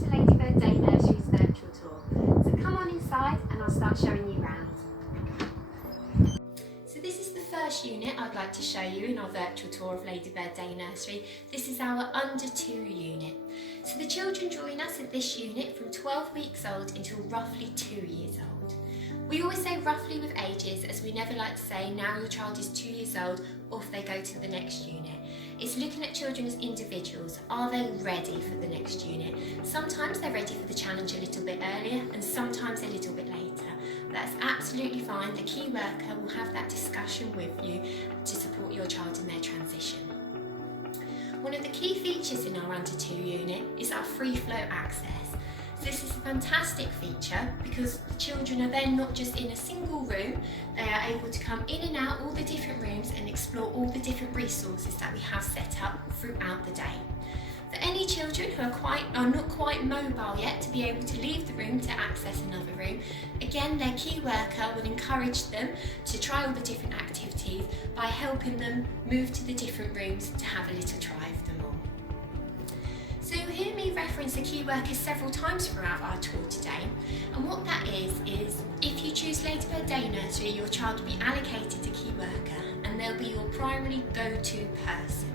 to Ladybird Day Nursery's virtual tour. So come on inside and I'll start showing you around. So this is the first unit I'd like to show you in our virtual tour of Ladybird Day Nursery. This is our under 2 unit. So the children join us at this unit from 12 weeks old until roughly 2 years old. We always say roughly with ages, as we never like to say now your child is 2 years old or if they go to the next unit. It's looking at children as individuals. Are they ready for the next unit? Sometimes they're ready for the challenge a little bit earlier and sometimes a little bit later. That's absolutely fine. The key worker will have that discussion with you to support your child in their transition. One of the key features in our under 2 unit is our free flow access. This is a fantastic feature because the children are then not just in a single room, they are able to come in and out all the different rooms and explore all the different resources that we have set up throughout the day. For any children who are not quite mobile yet to be able to leave the room to access another room, again their key worker will encourage them to try all the different activities by helping them move to the different rooms to have a little try of them all. So you'll hear me reference the key worker several times throughout our tour today, and what that is if you choose Ladybird Day Nursery, your child will be allocated a key worker and they'll be your primary go-to person.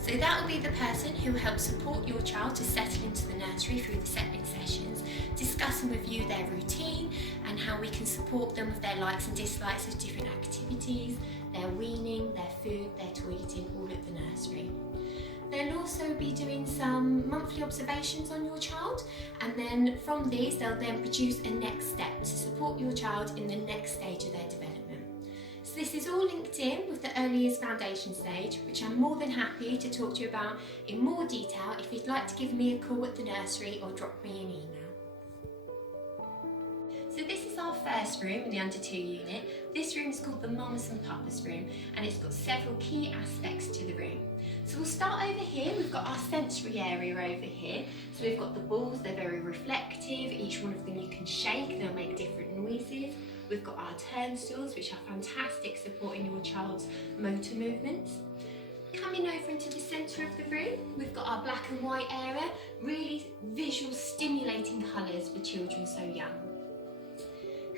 So that will be the person who will help support your child to settle into the nursery through the settling sessions, discussing with you their routine and how we can support them with their likes and dislikes of different activities, their weaning, their food, their toileting, all at the nursery. They'll also be doing some monthly observations on your child, and then from these they'll then produce a next step to support your child in the next stage of their development. So this is all linked in with the early years foundation stage, which I'm more than happy to talk to you about in more detail if you'd like to give me a call at the nursery or drop me an email. So this is our first room in the under 2 unit. This room is called the Mamas and Papas room, and it's got several key aspects to the room. So we'll start over here. We've got our sensory area over here. So we've got the balls, they're very reflective. Each one of them you can shake, they'll make different noises. We've got our turnstools, which are fantastic supporting your child's motor movements. Coming over into the centre of the room, we've got our black and white area, really visual stimulating colours for children so young.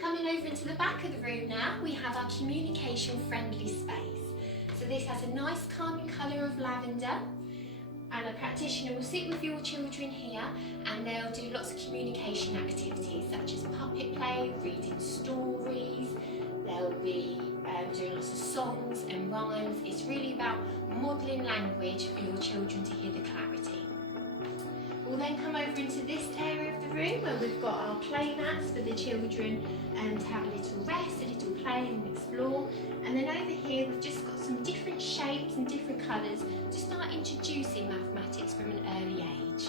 Coming over into the back of the room now, we have our communication friendly space. So this has a nice calming colour of lavender, and a practitioner will sit with your children here and they'll do lots of communication activities such as puppet play, reading stories, they'll be doing lots of songs and rhymes. It's really about modelling language for your children to hear the clarity. We'll then come over into this area of the room where we've got our play mats for the children to have a little rest, a little play and explore. And then over here we've just got some different shapes and different colours to start introducing mathematics from an early age.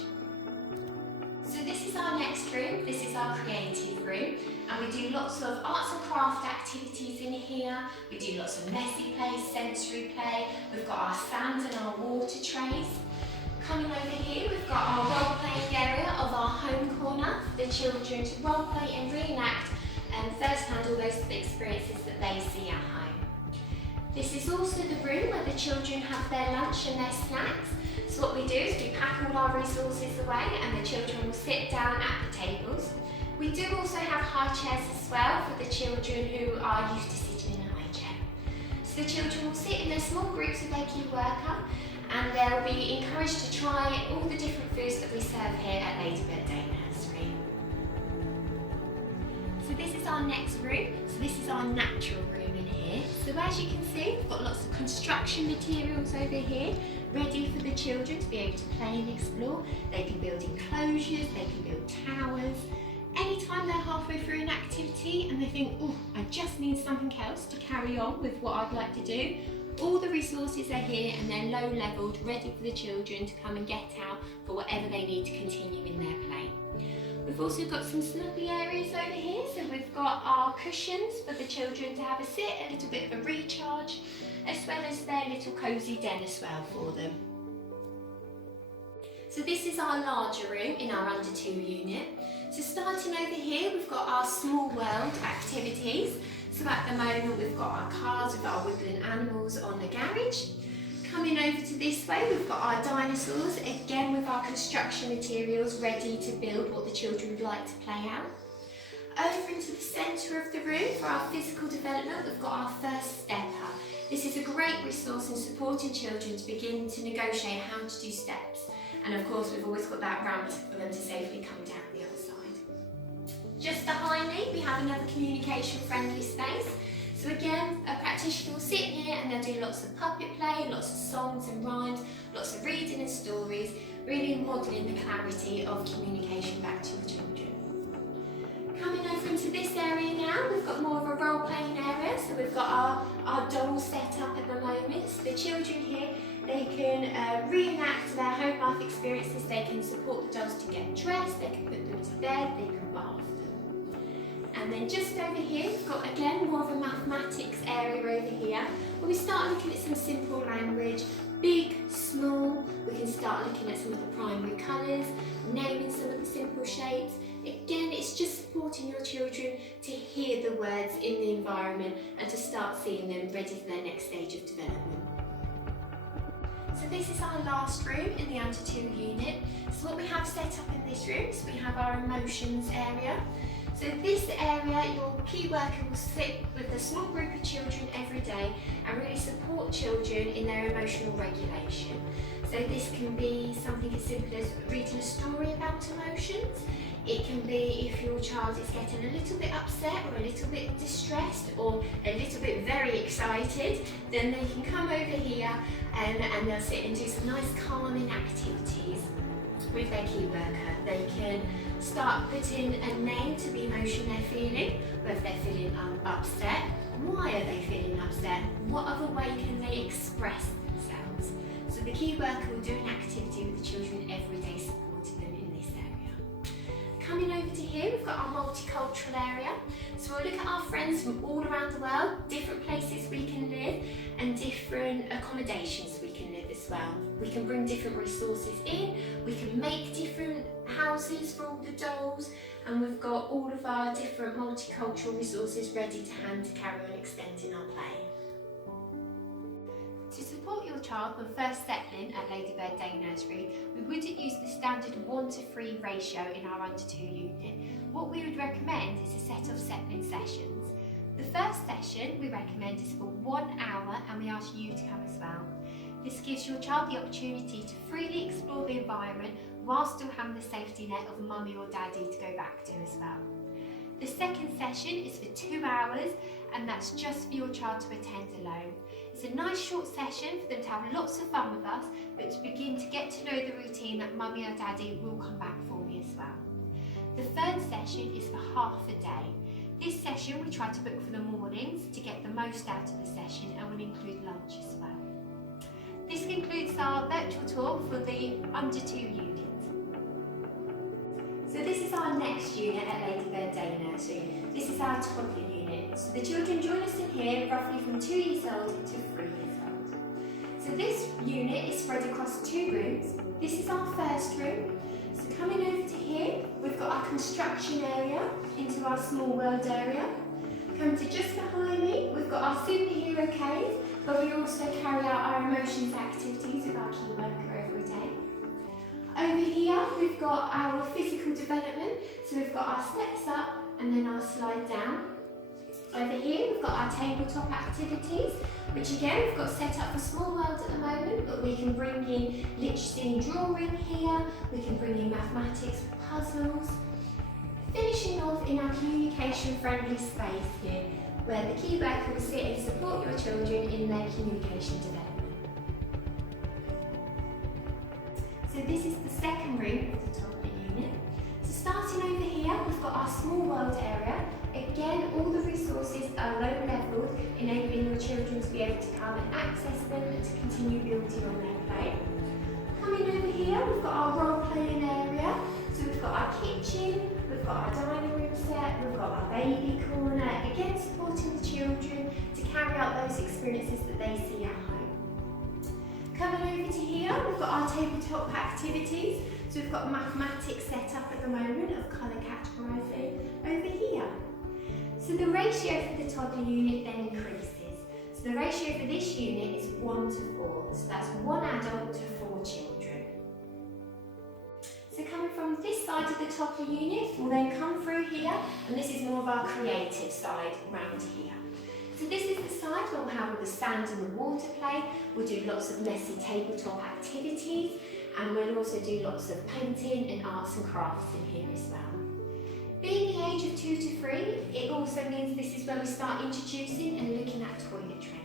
So this is our next room, this is our creative room, and we do lots of arts and craft activities in here. We do lots of messy play, sensory play, we've got our sand and our water trays. Coming over here, we've got our role-playing area of our home corner for the children to role-play and reenact and first-hand all those experiences that they see at home. This is also the room where the children have their lunch and their snacks. So what we do is we pack all our resources away and the children will sit down at the tables. We do also have high chairs as well for the children who are used to sitting in a high chair. So the children will sit in their small groups with their key worker, and they'll be encouraged to try all the different foods that we serve here at Ladybird Day Nursery. So this is our next room. So this is our natural room in here. So as you can see, we've got lots of construction materials over here, ready for the children to be able to play and explore. They can build enclosures, they can build towers. Anytime they're halfway through an activity and they think, oh, I just need something else to carry on with what I'd like to do, all the resources are here and they're low levelled, ready for the children to come and get out for whatever they need to continue in their play. We've also got some snuggly areas over here, so we've got our cushions for the children to have a sit, a little bit of a recharge, as well as their little cosy den as well for them. So this is our larger room in our under 2 unit. So starting over here, we've got our small world activities. So at the moment we've got our cars, we've got our woodland animals on the garage. Coming over to this way, we've got our dinosaurs, again with our construction materials ready to build what the children would like to play out. Over into the centre of the room for our physical development, we've got our first stepper. This is a great resource in supporting children to begin to negotiate how to do steps. And of course, we've always got that ramp for them to safely come down the other side. Just behind me, we have another communication-friendly space. So again, a practitioner will sit in here and they'll do lots of puppet play, lots of songs and rhymes, lots of reading and stories, really modelling the clarity of communication back to the children. Coming over into this area now, we've got more of a role-playing area. So we've got our dolls set up at the moment. So the children here, they can reenact their home life experiences. They can support the dolls to get dressed, they can put them to bed, they can bath them. And then just over here, we've got again more of a mathematics area over here, where we start looking at some simple language, big, small. We can start looking at some of the primary colours, naming some of the simple shapes. Again, it's just supporting your children to hear the words in the environment and to start seeing them ready for their next stage of development. So this is our last room in the under 2 unit. So what we have set up in this room is we have our emotions area. So this area, your key worker will sit with a small group of children every day and really support children in their emotional regulation. So this can be something as simple as reading a story about emotions. It can be if your child is getting a little bit upset or a little bit distressed or a little bit very excited, then they can come over here and they'll sit and do some nice calming activities with their key worker. They can start putting a name to the emotion they're feeling, whether they're feeling upset, why are they feeling upset, what other way can they express themselves. So the key worker will do an activity with the children every day, supporting them in this area. Coming over to here, we've got our multicultural area. So we'll look at our friends from all around the world, different places we can live and different accommodations we can live as well. We can bring different resources in, we can make different houses for all the dolls, and we've got all of our different multicultural resources ready to hand to carry on extending our play. To support your child when first settling at Ladybird Day Nursery, we wouldn't use the standard 1:3 ratio in our under 2 unit. What we would recommend is a set of settling sessions. The first session we recommend is for 1 hour and we ask you to come as well. This gives your child the opportunity to freely explore the environment while still having the safety net of mummy or daddy to go back to as well. The second session is for 2 hours and that's just for your child to attend alone. It's a nice short session for them to have lots of fun with us, but to begin to get to know the routine that mummy or daddy will come back for me as well. The third session is for half a day. This session we try to book for the mornings to get the most out of the session and will include lunch as well. This concludes our virtual tour for the under 2 unit. So this is our next unit at Ladybird Day Nursery. This is our toddler unit. So the children join us in here roughly from 2 years old to 3 years old. So this unit is spread across 2 rooms. This is our first room. So coming over to here, we've got our construction area into our small world area. Come to just behind me, we've got our superhero cave, where we also carry out our emotions activities with our key worker every day. Over here, we've got our physical development, so we've got our steps up and then our slide down. Over here, we've got our tabletop activities, which again, we've got set up for small world at the moment, but we can bring in literacy and drawing here, we can bring in mathematics with puzzles. Finishing off in our communication-friendly space here, where the key worker will sit and support your children in their communication development. So this is the second room of the toddler unit. So starting over here, we've got our small world area. Again, all the resources are low level, enabling your children to be able to come and access them and to continue building on their play. Coming over here, we've got our role-playing area. So we've got our kitchen, we've got our dining room set, we've got our baby corner, again supporting the children to carry out those experiences that they see at home. Coming over to here, we've got our tabletop activities. So we've got mathematics set up at the moment of colour categorising over here. So the ratio for the toddler unit then increases. So So the ratio for this unit is 1 to 4, so that's 1 adult to 4 children. So coming from this side of the Toddler unit, we'll then come through here, and this is more of our creative side round here. So this is the side where we'll have all the sand and the water play. We'll do lots of messy tabletop activities, and we'll also do lots of painting and arts and crafts in here as well. Being the age of 2 to 3, it also means this is where we start introducing and looking at toilet training.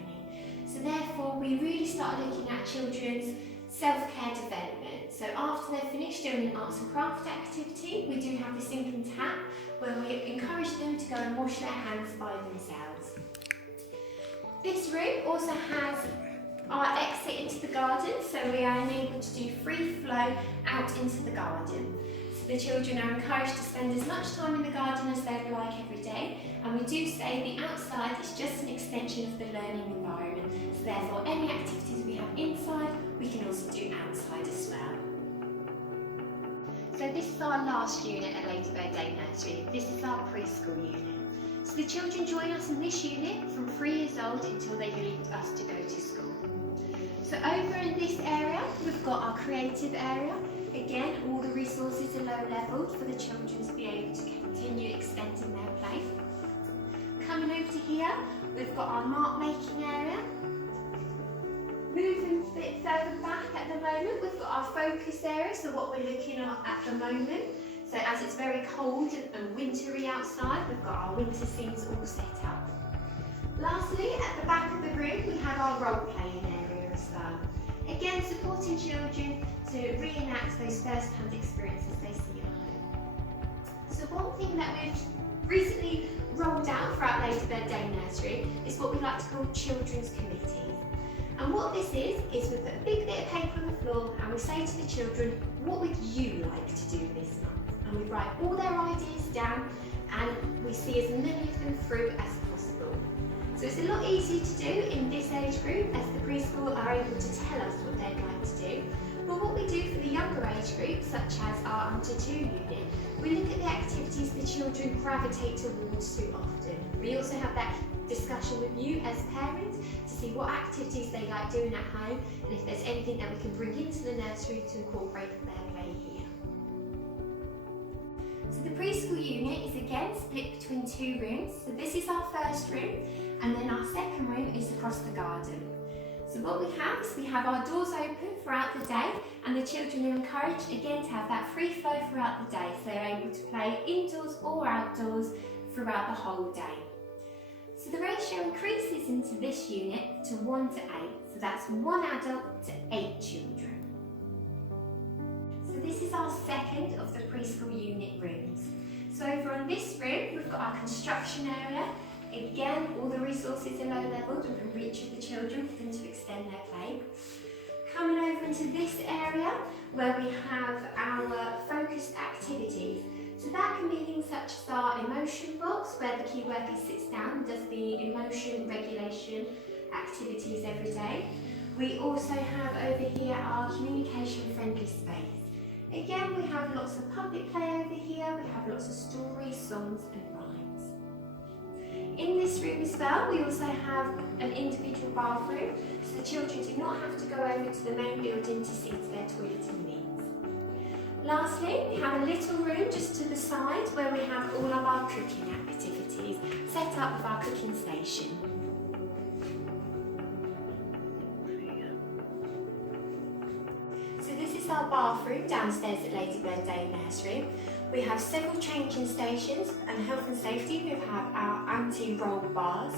So therefore, we really start looking at children's self-care development. So after they're finished doing an arts and craft activity, we do have the sink and tap where we encourage them to go and wash their hands by themselves. This room also has our exit into the garden, so we are enabled to do free flow out into the garden. So the children are encouraged to spend as much time in the garden as they'd like every day, and we do say the outside is just an extension of the learning environment, so therefore any activities we have inside we can also do outside as well. So this is our last unit at Ladybird Day Nursery. This is our preschool unit. So the children join us in this unit from 3 years old until they leave us to go to school. So over in this area, we've got our creative area. Again, all the resources are low leveled for the children to be able to continue extending their play. Coming over to here, we've got our mark making area. Moving a bit further back at the moment, we've got our focus area, so what we're looking at the moment. So as it's very cold and wintry outside, we've got our winter scenes all set up. Lastly, at the back of the room, we have our role-playing area as well. Again, supporting children to reenact those first-hand experiences they see at home. So one thing that we've recently rolled out throughout Ladybird Day Nursery is what we like to call children's committees. And what this is we put a big bit of paper on the floor and we say to the children, what would you like to do this month? And we write all their ideas down and we see as many of them through as possible. So it's a lot easier to do in this age group as the preschool are able to tell us what they'd like to do. But what we do for the younger age groups, such as our under 2 unit, we look at the activities the children gravitate towards too often. We also have that discussion with you as parents to see what activities they like doing at home and if there's anything that we can bring into the nursery to incorporate their play here. So the preschool unit is again split between 2 rooms. So this is our first room and then our second room is across the garden. So what we have is we have our doors open throughout the day and the children are encouraged again to have that free flow throughout the day so they're able to play indoors or outdoors throughout the whole day. So the ratio increases into this unit to 1 to 8, so that's 1 adult to 8 children. So this is our second of the preschool unit rooms. So over on this room we've got our construction area. Again, all the resources are low leveled and within reach of the children for them to extend their play. Coming over into this area where we have our focused activities. So that can be things such as our emotion box, where the key worker sits down and does the emotion regulation activities every day. We also have over here our communication friendly space. Again, we have lots of public play over here, we have lots of stories, songs and rhymes. In this room as well, we also have an individual bathroom, so the children do not have to go over to the main building to see to their toileting needs. Lastly, we have a little room just to the side where we have all of our cooking activities set up with our cooking station. So this is our bathroom downstairs at Ladybird Day Nursery. We have several changing stations and health and safety. We have our anti-roll bars.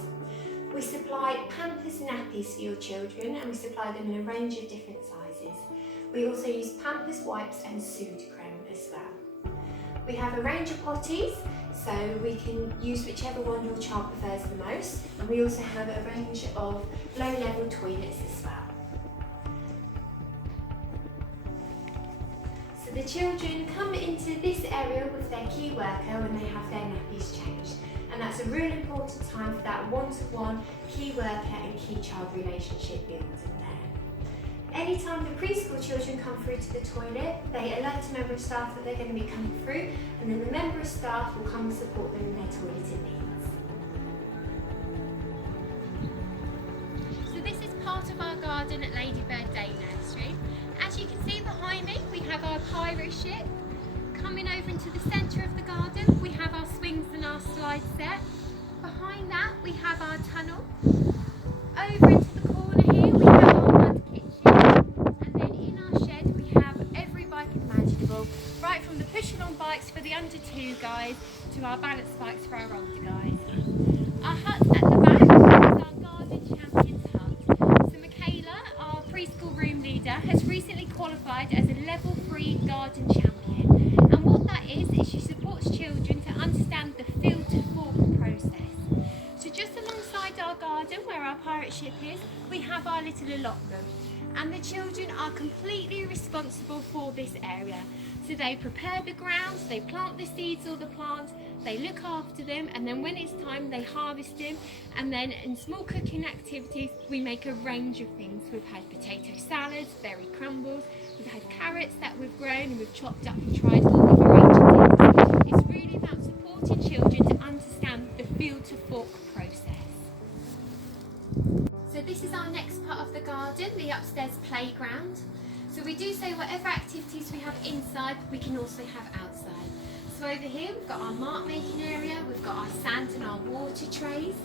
We supply Pampers nappies for your children and we supply them in a range of different sizes. We also use Pampers wipes and Sood creme as well. We have a range of potties, so we can use whichever one your child prefers the most. And we also have a range of low-level toilets as well. So the children come into this area with their key worker when they have their nappies changed. And that's a really important time for that one-to-one key worker and key child relationship building there. Anytime the preschool children come through to the toilet, they alert a member of staff that they're going to be coming through, and then the member of staff will come and support them in their toileting needs. garden at Ladybird Day Nursery. As you can see behind me, we have our pirate ship. Coming over into the centre of the garden, we have our swings and our slide set. Behind that, we have our tunnel. Over into the corner here, we have our mud kitchen. And then in our shed, we have every bike imaginable, right from the push-along bikes for the under 2 guys to our balance bikes for our older guys. Our hut at the back is our garden champions hut. So Michaela, our preschool room leader, has recently qualified as a level 3 garden champion. And what that is she supports children to understand the field to fork process. So just alongside our garden, where our pirate ship is, we have our little allotment. And the children are completely responsible for this area. So they prepare the ground, they plant the seeds or the plants, they look after them, and then when it's time they harvest them. And then in small cooking activities we make a range of things. We've had potato salads, berry crumbles, we've had carrots that we've grown and we've chopped up and tried all of a range of things. It's really about supporting children to understand the field to fork process. So this is our next part of the garden, the upstairs playground. So we do say whatever activities we have inside, we can also have outside. So over here we've got our mark making area, we've got our sand and our water trays.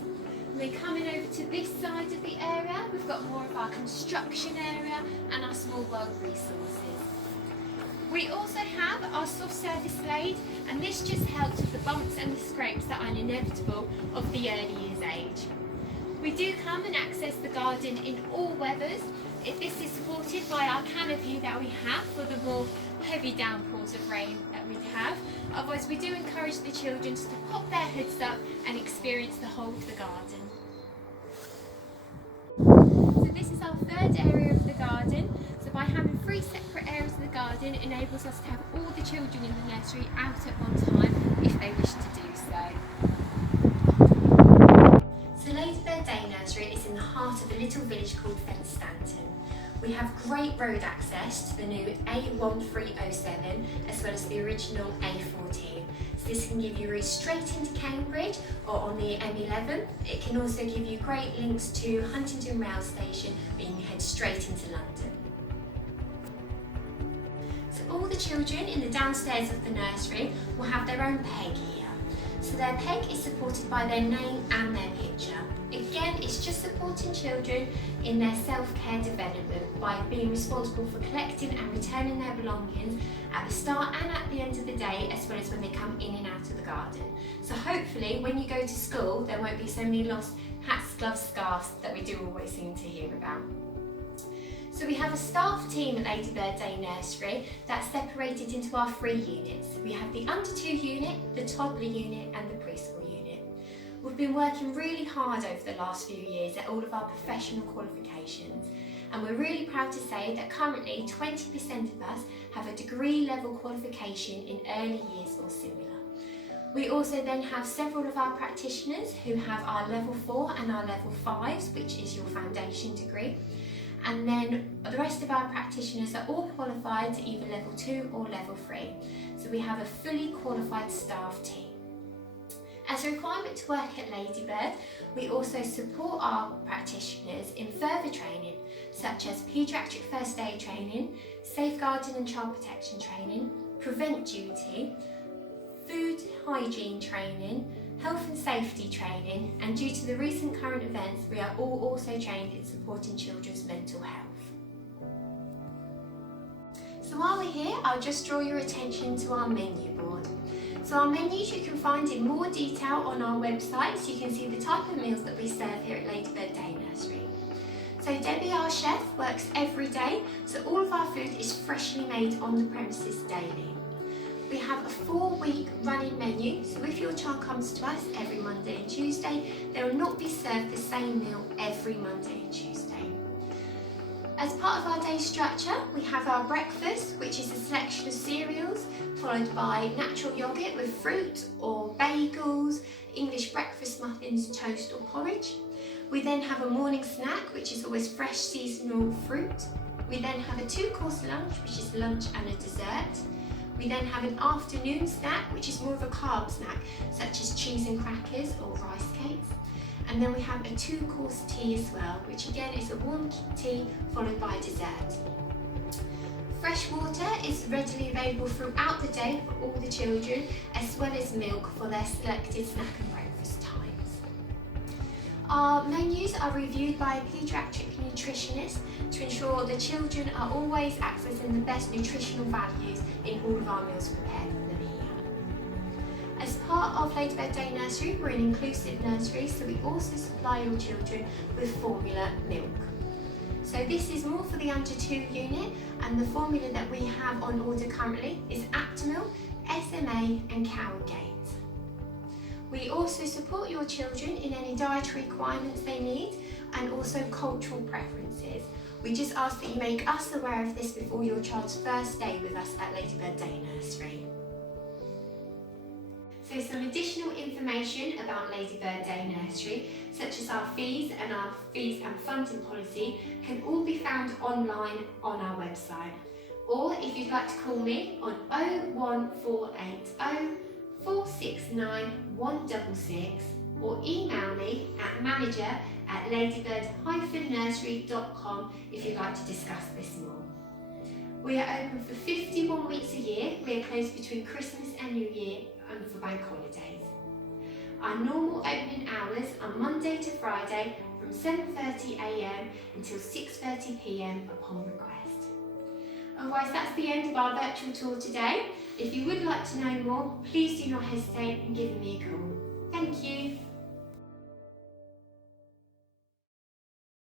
And then coming over to this side of the area, we've got more of our construction area and our small world resources. We also have our soft surface slate, and this just helps with the bumps and the scrapes that are inevitable of the early years age. We do come and access the garden in all weathers. This is supported by our canopy that we have for the more heavy downpours of rain that we have. Otherwise we do encourage the children to pop their hoods up and experience the whole of the garden. So this is our third area of the garden. So by having 3 separate areas of the garden, it enables us to have all the children in the nursery out at one time if they wish to do so. So Ladybird Day Nursery is in the heart of a little village called Fenstanton. We have great road access to the new A1307 as well as the original A14. So this can give you routes straight into Cambridge or on the M11. It can also give you great links to Huntingdon Rail Station, where you can head straight into London. So all the children in the downstairs of the nursery will have their own peg here. So their peg is supported by their name and their picture. Again, it's just supporting children in their self-care development by being responsible for collecting and returning their belongings at the start and at the end of the day, as well as when they come in and out of the garden. So hopefully when you go to school, there won't be so many lost hats, gloves, scarves that we do always seem to hear about. So we have a staff team at Ladybird Day Nursery that's separated into our 3 units. We have the under 2 unit, the toddler unit and the preschool unit. We've been working really hard over the last few years at all of our professional qualifications, and we're really proud to say that currently 20% of us have a degree level qualification in early years or similar. We also then have several of our practitioners who have our level 4 and our level 5s, which is your foundation degree. And then the rest of our practitioners are all qualified to either level 2 or level 3. So we have a fully qualified staff team. As a requirement to work at Ladybird, we also support our practitioners in further training, such as paediatric first aid training, safeguarding and child protection training, prevent duty, food hygiene training, health and safety training, and due to the recent current events, we are all also trained in supporting children's mental health. So while we're here, I'll just draw your attention to our menu board. So our menus you can find in more detail on our website, so you can see the type of meals that we serve here at Ladybird Day Nursery. So Debbie, our chef, works every day, so all of our food is freshly made on the premises daily. We have a 4-week running menu, so if your child comes to us every Monday and Tuesday, they will not be served the same meal every Monday and Tuesday. As part of our day structure, we have our breakfast, which is a selection of cereals, followed by natural yoghurt with fruit or bagels, English breakfast muffins, toast or porridge. We then have a morning snack, which is always fresh seasonal fruit. We then have a 2-course lunch, which is lunch and a dessert. We then have an afternoon snack, which is more of a carb snack, such as cheese and crackers or rice cakes. And then we have a 2-course tea as well, which again is a warm tea followed by dessert. Fresh water is readily available throughout the day for all the children, as well as milk for their selected snack and breakfast times. Our menus are reviewed by a paediatric nutritionist to ensure the children are always accessing the best nutritional values in all of our meals prepared for them here. As part of Ladybird Day Nursery, we're an inclusive nursery, so we also supply your children with formula milk. So this is more for the under 2 unit, and the formula that we have on order currently is Aptamil, SMA and Cowgate. We also support your children in any dietary requirements they need and also cultural preferences. We just ask that you make us aware of this before your child's first day with us at Ladybird Day Nursery. So some additional information about Ladybird Day Nursery, such as our fees and funding policy, can all be found online on our website. Or if you'd like to call me on 01480 469 166 or email me at manager@ladybird-nursery.com if you'd like to discuss this more. We are open for 51 weeks a year. We are closed between Christmas and New Year and for bank holidays. Our normal opening hours are Monday to Friday from 7:30 AM until 6:30 PM upon request. Otherwise, that's the end of our virtual tour today. If you would like to know more, please do not hesitate in giving me a call. Thank you.